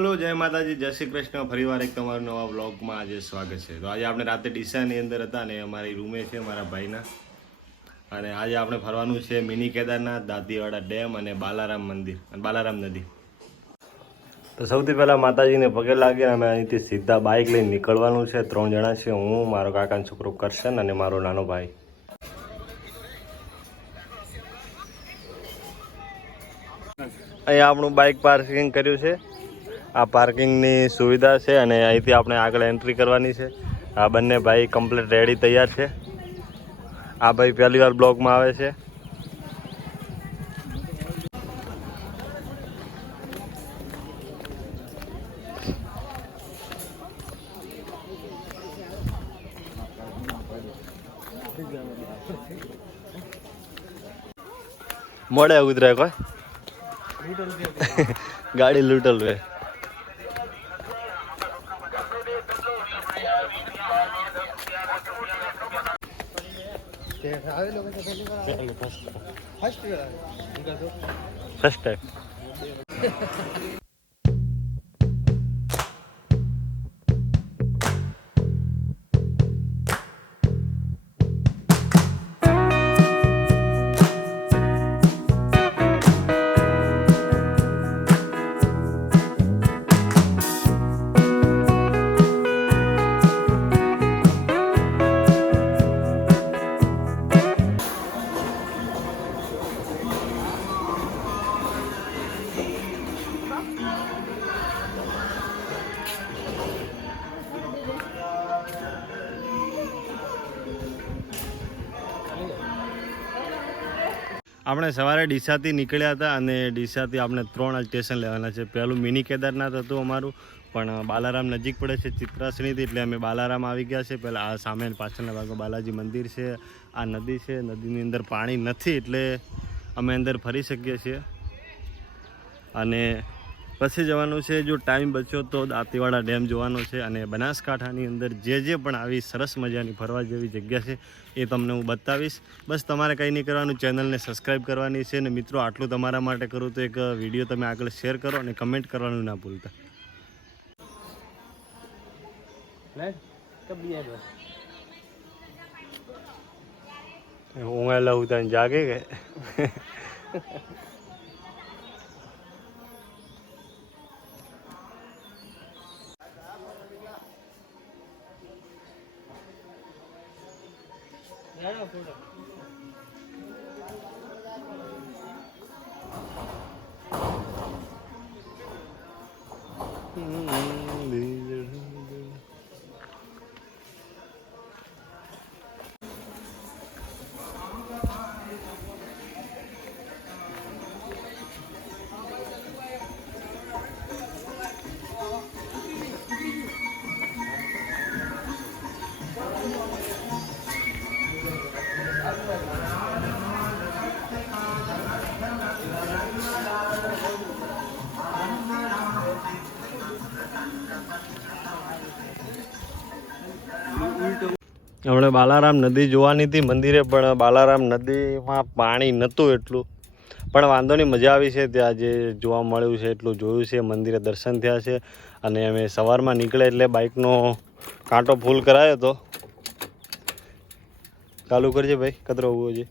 Hello जय माताजी जय श्री कृष्ण फरीवार एक તમારું નવા વ્લોગમાં આજે સ્વાગત છે। તો આજે આપણે રાતે ડીસાની અંદર હતા ને અમારી રૂમે છે મારા ભાઈના, અને આજે આપણે ફરવાનું છે મિની કેદારનાથ, દાંતીવાડા ડેમ અને બાલારામ મંદિર અને બાલારામ નદી। તો સૌથી પહેલાં માતાજીને પગે લાગ્યા અમે અહીંથી સીધા બાઇક લઈને નીકળવાનું છે। 3 જણા છે, હું, મારો કાકાનો છોકરો કરશન અને મારો નાનો ભાઈ। અહીંયા આપણું બાઇક પાર્કિંગ કર્યું છે। આ પાર્કિંગની સુવિધા છે અને અહીંથી આપણે આગળ એન્ટ્રી કરવાની છે। આ બંને ભાઈ કમ્પ્લીટ રેડી તૈયાર છે। આ ભાઈ પહેલી વાર બ્લોગમાં આવે છે। મોડે ઉતરે કોઈ ગાડી લૂટલ વે। फर्स्ट टाइम આપણે સવારે ડીસાથી નીકળ્યા હતા અને ડીસાથી આપણે 3 સ્ટેશન લેવાના છે। પહેલું મિની કેદારનાથ હતું અમારું, પણ બાલારામ નજીક પડે છે ચિત્રાસણીથી, એટલે અમે બાલારામ આવી ગયા છે। પહેલાં આ સામે પાછળના ભાગમાં બાલાજી મંદિર છે, આ નદી છે, નદીની અંદર પાણી નથી એટલે અમે અંદર ફરી શકીએ છીએ। અને પછી જવાનું છે, જો ટાઈમ બચ્યો તો દાંતીવાડા ડેમ જોવાનો છે। અને બનાસકાંઠાની અંદર જે પણ આવી સરસ મજાની ફરવા જેવી જગ્યા છે એ તમને હું બતાવીશ। બસ તમારે કંઈ નહીં કરવાનું, ચેનલને સબસ્ક્રાઈબ કરવાની છે। અને મિત્રો આટલું તમારા માટે કરું તો એક વિડીયો તમે આગળ શેર કરો અને કમેન્ટ કરવાનું ના ભૂલતા। હું લઉં તને જાગે કે આપણે બાલારામ નદી જોવાની હતી મંદિરે, પણ બાલારામ નદીમાં પાણી નહોતું એટલું, પણ વાંધો નહીં, મજા આવી છે। ત્યાં જે જોવા મળ્યું છે એટલું જોયું છે, મંદિરે દર્શન થયા છે। અને અમે સવારમાં નીકળે એટલે બાઇકનો કાંટો ફૂલ કરાયો હતો। ચાલુ કરજે ભાઈ, કતરો હોવો છે।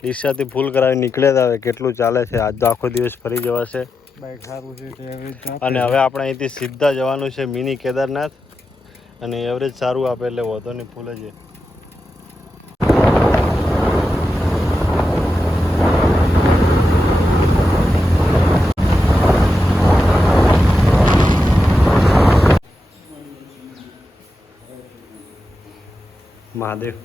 ડીસાથી ફૂલ કરાવી નીકળ્યા હતા, હવે કેટલું ચાલે છે, આજ તો આખો દિવસ ફરી જવાશે। અને હવે આપણે અહીંથી સીધા જવાનું છે મિની કેદારનાથ, અને એવરેજ સારું આપે એટલે વધો નહીં, ફૂલ જ। મહાદેવ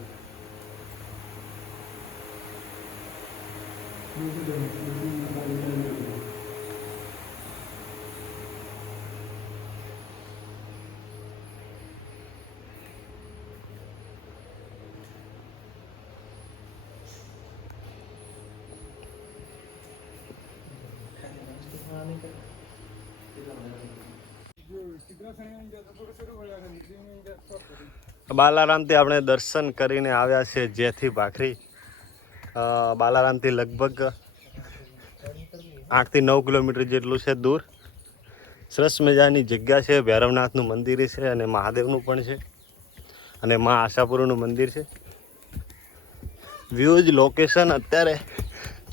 બાલારામથી આપણે દર્શન કરીને આવ્યા છે જેથી ભાખરી। બાલારામથી લગભગ 8 થી 9 કિલોમીટર જેટલું છે દૂર. સરસ મજાની જગ્યા છે. ભૈરવનાથનું મંદિર છે અને મહાદેવનું પણ છે અને મા આશાપુરનું મંદિર છે. વ્યૂઝ લોકેશન અત્યારે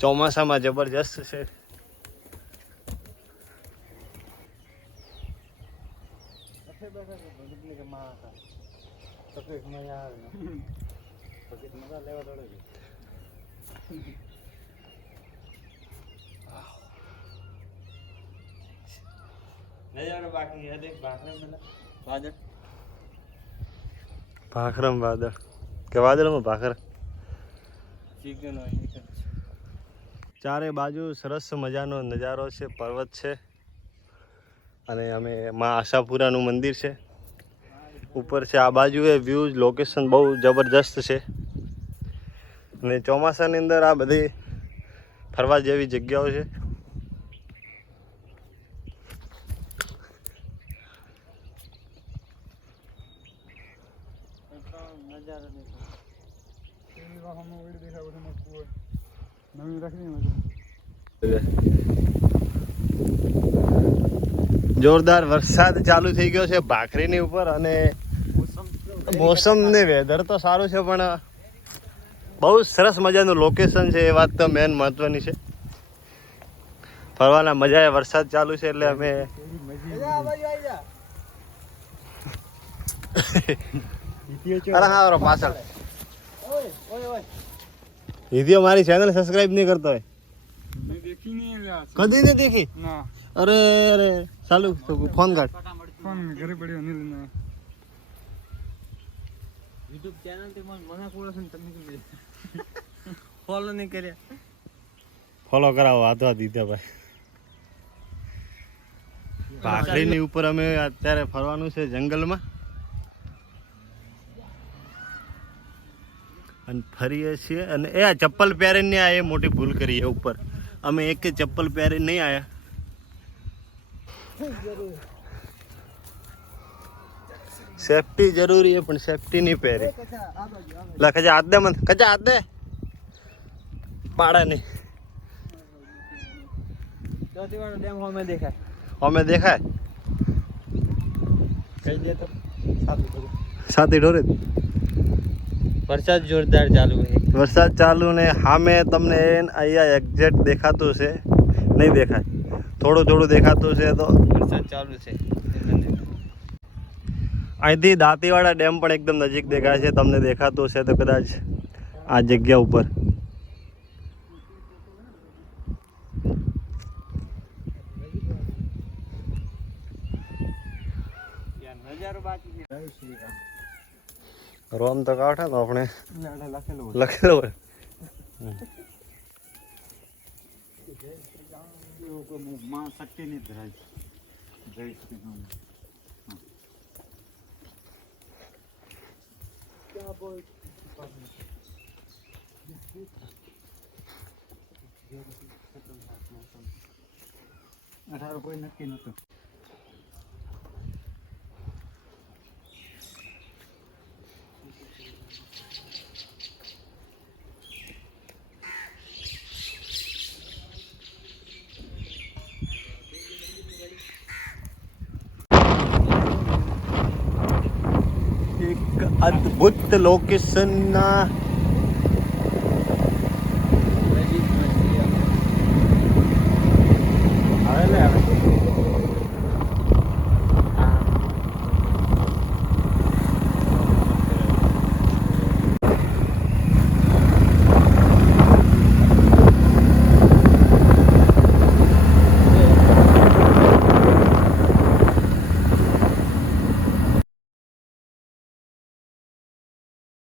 ચોમાસામાં જબરજસ્ત છે. ભાખરમ વાદળ કે વાદળમાં ભાખર. ચારે બાજુ સરસ મજાનો નજારો છે. પર્વત છે અને અમે મા આશાપુરાનું મંદિર છે ઉપર છે. આ બાજુ એ વ્યૂઝ લોકેશન બહુ જબરજસ્ત છે અને ચોમાસાની અંદર આ બધી ફરવા જેવી જગ્યાઓ છે. જોરદાર વરસાદ ચાલુ થઈ ગયો છે ભાખરીની ઉપર અને મોસમ ને વેધર તો સારું છે પણ બહુ સરસ મજાનું લોકેશન છે. એ વાત તો મેન મહત્વની છે. ફરવાના મજા આવે. વરસાદ ચાલુ છે એટલે અમે અરે હા પાછળ વિડીયો મારી ચેનલ સબસ્ક્રાઇબ નહીં કરતો હોય. કદી નહીં દેખી. અરે અરે ચાલુ ફોન કાઢ. ફોન ઘરે પડ્યો નહીં. YouTube ચેનલ તે મને કોળો છે તમે ફોલો નહીં કર્યા. ફોલો કરાવો આતો દીધા ભાઈ. ભાખરીની ઉપર અમે અત્યારે ફરવાનું છે જંગલમાં અને ફરીએ છીએ. અને એ આ ચપ્પલ પહેરીને આ એ મોટી ભૂલ કરી એ ઉપર. અમે એક ચપ્પલ પહેરીને નહીં આવ્યા. સેફટી જરૂરી है પણ સેફટી नहीं પહેરી. ला कजा हाथ दे मन कजा हाथ दे पाड़ा नहीं. ज्योतिवाड़ा डैम हमें देखा है. हमें देखा है कहीं दे तो साथी ढोरे. वरसाद जोरदार चालू है. वरसाद चालू ने हामे તમને અહીંયા એક્ઝેક્ટ દેખાતું છે. નહીં દેખાય. થોડું થોડું દેખાતું છે તો વરસાદ ચાલુ છે. અહીંથી દાંતીવાડા ડેમ પણ એકદમ નજીક દેખાય છે. તમને દેખાતું છે તો કદાચ આ જગ્યા ઉપર. રોમ તો કાઢે તો આપણે લખેલો હોય. કોઈ નક્કી નતું. એક અદ્ભુત લોકેશનના